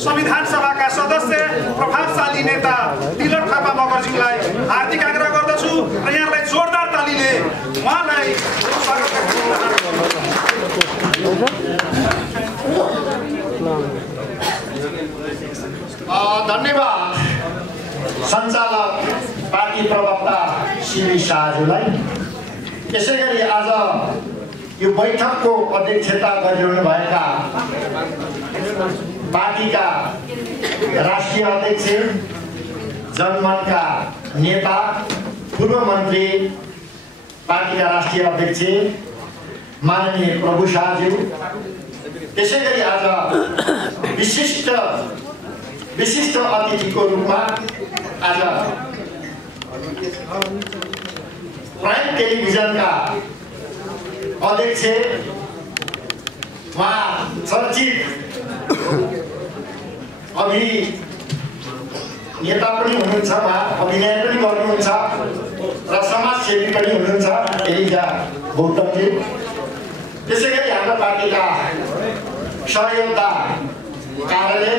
संविधान सभाका सदस्य प्रभावशाली नेता तिलक थापा मगर्जीलाई हार्दिक आग्रह गर्दछु र यहाँलाई जोरदार तालीले उहाँलाई स्वागत धन्यवाद सञ्चालक पार्टी प्रवक्ता श्री शाहज्यूलाई। यसैगरी आज यो बैठकको अध्यक्षता गरिरहनुभएका पार्टीका राष्ट्रिय अध्यक्ष, जनमनका नेता, पूर्व मन्त्री, पार्टीका राष्ट्रिय अध्यक्ष माननीय प्रभु शाहज्यू, त्यसैगरी आज विशिष्ट अतिथिको रूपमा आज प्राइम टेलिभिजनका अध्यक्ष, उहाँ चर्चित अभिनेता पनि हुनुहुन्छ, उहाँ अभिनय पनि गर्नुहुन्छ र समाजसेवी पनि हुनुहुन्छ एलिजा गौतमजी। त्यसैगरी हाम्रो पार्टीका सहयोगता कार्यालय,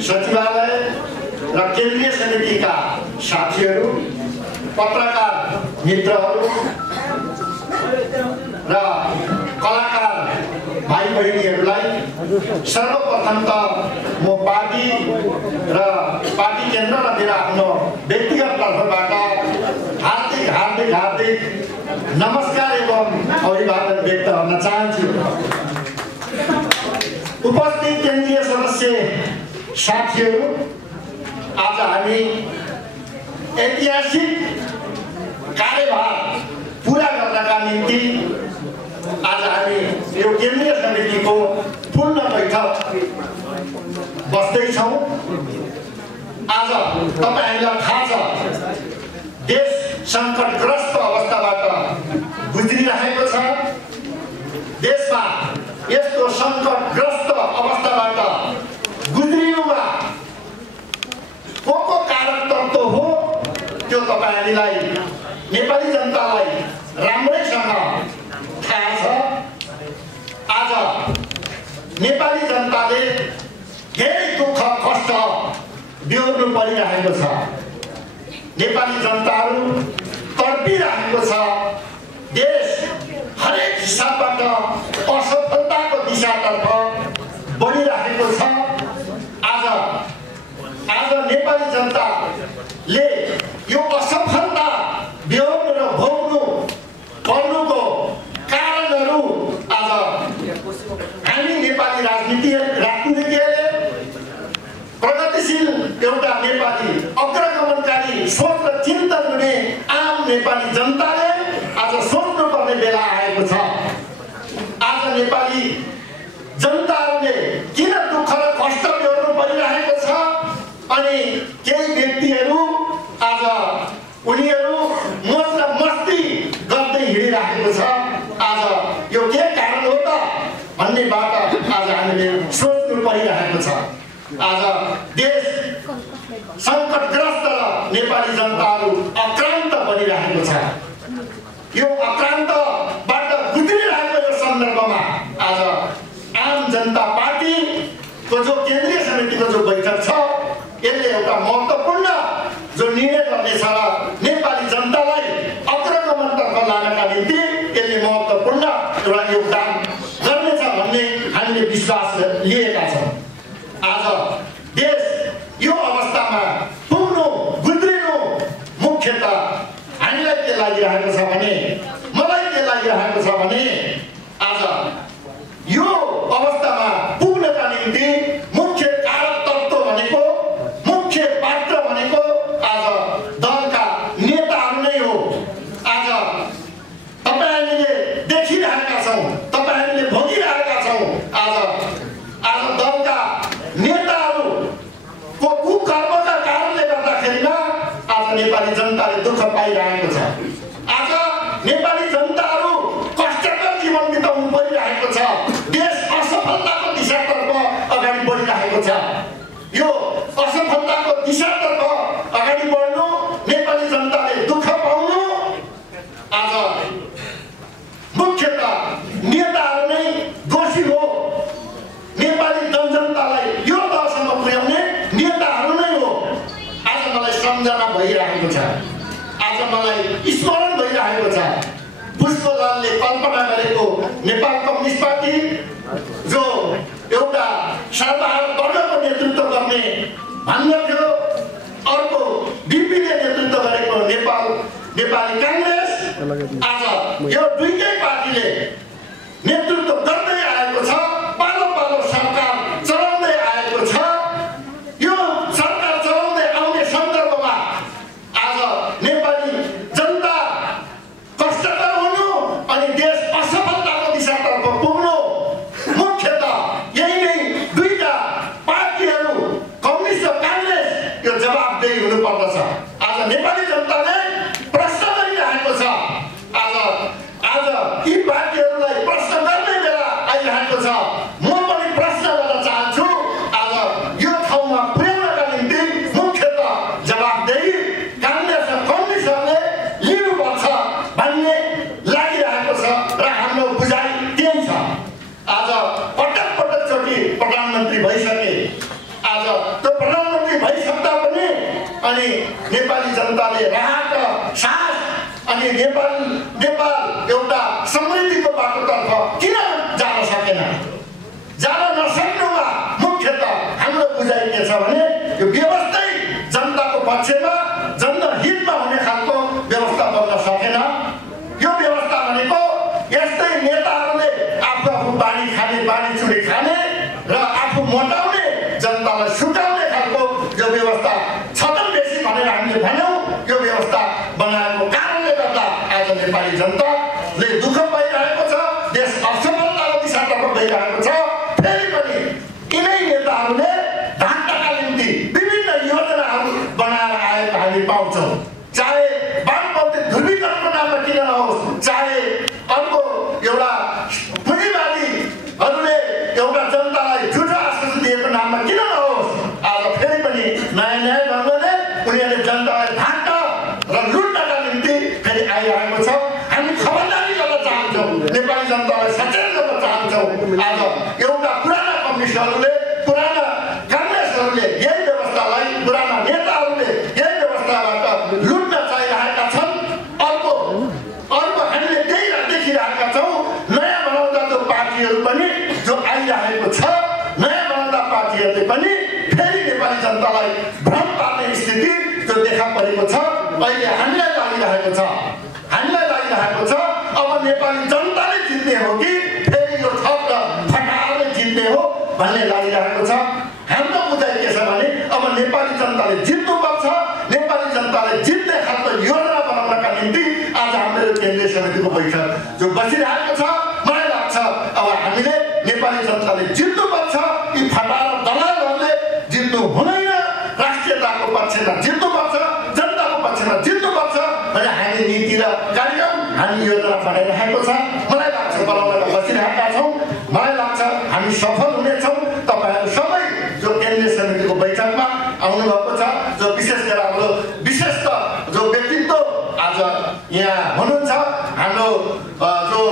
सचिवालय र केन्द्रीय समितिका साथीहरू, पत्रकार मित्रहरू र कलाकार भाइ बहिनीहरूलाई सर्वप्रथम त म पार्टी र पार्टी केन्द्र र मेरो आफ्नो व्यक्तिगत तर्फबाट हार्दिक नमस्कार एवं अभिवादन व्यक्त गर्न चाहन्छु। उपस्थित केन्द्रीय सदस्य साथीहरू, आज हामी ऐतिहासिक कार्यभार पूरा गर्नका निम्ति आज हामी यो केन्द्रीय समितिको पूर्ण बैठक बस्दैछौँ। आज तपाईहरुलाई थाहा छ, देश सङ्कटग्रस्त अवस्थाबाट गुज्रिरहेको छ। देशमा यस्तो सङ्कटग्रस्त अवस्थाबाट गुज्रिनुमा को कारक तत्त्व हो त्यो तपाईहरुलाई, नेपाली जनतालाई राम्रैसँग थाहा छ। आज नेपाली जनताले धेरै दुःख कष्ट बिहोर्नु परिरहेको छ। नेपाली जनताहरू तडपिरहेको छ। देश हरेक हिसाबबाट असफलताको दिशातर्फ बढिरहेको छ। आज नेपाली जनताले यो असफलता बिहोर्नु र भोग्नु पर्नुको कारणहरू आज हामी नेपाली राजनीतिज्ञले, प्रगतिशील एउटा नेपाली अग्रगमनकारी सोच र चिन्तन हुने आम नेपाली जनताले आज सोच्नुपर्ने बेला आएको छ। आज नेपाली जनताहरूले किन दुःख र कष्ट बिहोर्नु परिरहेको छ अनि केही व्यक्तिहरू आज उनीहरू मोज र मस्ती गर्दै हिँडिरहेको छ। आज यो के कारण हो त भन्नेबाट आज हामीले सोच्नु परिरहेको छ। आज देश सङ्कटग्रस्त र नेपाली जनताहरू आक्रान्त बनिरहेको छ। यो आक्रान्तबाट गुज्रिरहेको यो सन्दर्भमा आज आम जनता पार्टीको जो केन्द्रीय समितिको जो बैठक छ, यसले एउटा महत्त्वपूर्ण जो निर्णय गर्नेछ र नेपाली जनतालाई अग्रगमनतर्फ लानका निम्ति यसले महत्त्वपूर्ण एउटा योगदान गर्नेछ भन्ने हामीले विश्वास लिएका छौँ। आज देश यो अवस्थामा पुग्नु गुज्रिनु मुख्यतः हामीलाई के लागिरहेको छ भने, मलाई के लागिरहेको छ भने, आज यो अवस्थामा पुग्नका निम्ति मुख्य कारक तत्त्व भनेको, मुख्य पात्र भनेको आज दलका नेताहरू नै हो। आज तपाईहरूले देखिरहेका छौँ, तपाईहरूले भोगिरहेका छौँ। आज दलका नेताहरूको कुकर्मका कारणले गर्दाखेरिमा आज नेपाली जनताले दुःख पाइरहेको छ। आज नेपाली जनताहरू कष्टकर जीवन बिताउनु परिरहेको छ। देश असफलताको दिशातर्फ अगाडि बढिरहेको छ। यो असफलताको दिशातर्फ अगाडि बढ्नु, नेपाली जनताले दुःख पाउनु, आज मुख्यतः नेताहरू नै दोषी हो। नेपाली जनतालाई यो तहसम्म नेपाल कम्युनिस्ट पार्टी जो एउटा सर्वहारा वर्गको नेतृत्व गर्ने भन्दथ्यो, अर्को बिपीले नेतृत्व गरेको नेपाली काङ्ग्रेस, आज यो दुईटै पार्टीले नेतृत्व गर्दै आएको छ, पालो पालो सरकार चलाउँदै आएको छ। यो सरकार चलाउँदै आउने सन्दर्भमा आज नेपाली जनता कष्टकर हुनु अनि देश असफलताको दिशातर्फ पुग्नु मुख्यतः यही नै दुईटा पार्टीहरू कम्युनिस्ट र काङ्ग्रेस यो जवाबदेही हुनुपर्दछ। आज नेपाली जनताले प्रश्न गरिरहेको छ। आज यी पार्टीहरूलाई प्रश्न गर्ने बेला आइरहेको छ। म पनि प्रश्न गर्न चाहन्छु। आज यो ठाउँमा पुर्याउनका निम्ति मुख्यतः जवाबदेही काङ्ग्रेस र कम्युनिस्टहरूले लिनुपर्छ भन्ने लागिरहेको छ र हाम्रो बुझाइ त्यही छ। आज पटक पटकचोटि प्रधानमन्त्री भइसके। आज त्यो प्रधानमन्त्री भइसक्दा पनि अनि नेपाली जनताले राहत साहस अनि नेपाल एउटा समृद्धिको बाटोतर्फ किन जान सकेन? जान नसक्नुमा मुख्यतः हाम्रो बुझाइ के छ भने यो व्यवस्थै जनताको पक्षमा जनहितमा हुने खालको व्यवस्था बन्न सकेन। यो व्यवस्था भनेको यस्तै नेताहरूले आफू बानी खाने, बानी चुडी खाने र आफू मोटाउने, जनतालाई सुटाउने खालको जो व्यवस्था छदम बेसी भनेर हामीले भन्यौँ, यो व्यवस्था बनाएको कारणले गर्दा आज नेपाली जनताले दुःख पाइरहेको छ, देश असफलताको दिशातर्फ गइरहेको छ। फेरि पनि यिनै नेताहरूले ढाकाका निम्ति विभिन्न योजनाहरू बनाएर आएको हामी पाउँछौँ। चाहे वामपन्थी ध्रुवीकरणको नाममा किन नहोस्, चाहे अर्को एउटा पुँजीवादीहरूले एउटा जनतालाई झुठो आश्वासन दिएको नाममा किन नहोस्, आज फेरि पनि नयाँ ढङ्गले उनीहरूले जनतालाई ढाका र लुट्नका निम्ति फेरि आइरहेको छ। हामी खबरदारी गर्न चाहन्छौँ, नेपाली जनतालाई सचेत गर्न चाहन्छौँ। आज एउटा पुराना कम्युनिस्टहरूले, पुराना काङ्ग्रेसहरूले यही व्यवस्थालाई, पुराना नेताहरूले यही व्यवस्थाबाट लुट्न चाहिरहेका छन्। अर्को हामीले त्यही देखिरहेका छौँ। नयाँ बनाउँदा जो पार्टीहरू पनि जो आइरहेको छ, नयाँ बनाउँदा पार्टीहरूले पनि फेरि नेपाली जनतालाई भ्रम पार्ने स्थिति जो देखा परेको छ, अहिले हामीलाई लागिरहेको छ। अब नेपाली जनताले जित्ने हो कि फेरि यो थप र फटाहारले जित्ने हो भन्ने लागिरहेको छ। हाम्रो बुझाइ के छ भने अब नेपाली जनताले जित्नुपर्छ। नेपाली जनताले जित्ने खालको योजना बनाउनका निम्ति आज हाम्रो केन्द्रीय समितिको बैठक जो बसिरहेको छ, मलाई लाग्छ अब हामीले नेपाली जनताले जित्नुपर्छ। यी फटाहार दलालहरूले जित्नु हुँदैन, राष्ट्रियताको पक्षमा जित्नुपर्छ, जनताको पक्षमा जित्नुपर्छ भने हामी नीति र कार्यक्रम, हामी योजना बनाइरहेको छ। मलाई लाग्छ बनाउन बसिरहेका छौँ। मलाई लाग्छ हामी सफल हुनेछौँ। तपाईँहरू सबै जो केन्द्रीय समितिको बैठकमा आउनुभएको छ, जो विशेष गरेर हाम्रो विशेष जो व्यक्तित्व आज यहाँ हुनुहुन्छ, हाम्रो जो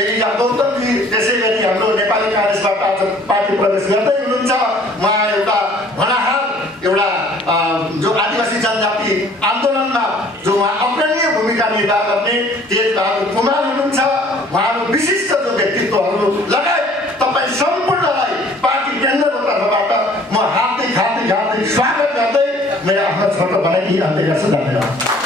एलिजा गौतमजी, त्यसै गरी हाम्रो नेपाली काङ्ग्रेसबाट आज पार्टी प्रवेश गर्दै हुनुहुन्छ, उहाँ एउटा भनाहार, एउटा जो आदिवासी जनजाति आन्दोलनमा जो उहाँ अग्रणीय भूमिका निर्वाह गर्ने तेजबहादुर कुमार हुनुहुन्छ। उहाँहरू विशिष्ट जो व्यक्तित्वहरू लगायत तपाईँ सम्पूर्णलाई पार्टी केन्द्रको तर्फबाट म हार्दिक स्वागत गर्दै मेरो आफ्नो छोटो भनाइ अन्त्य गर्छु। धन्यवाद।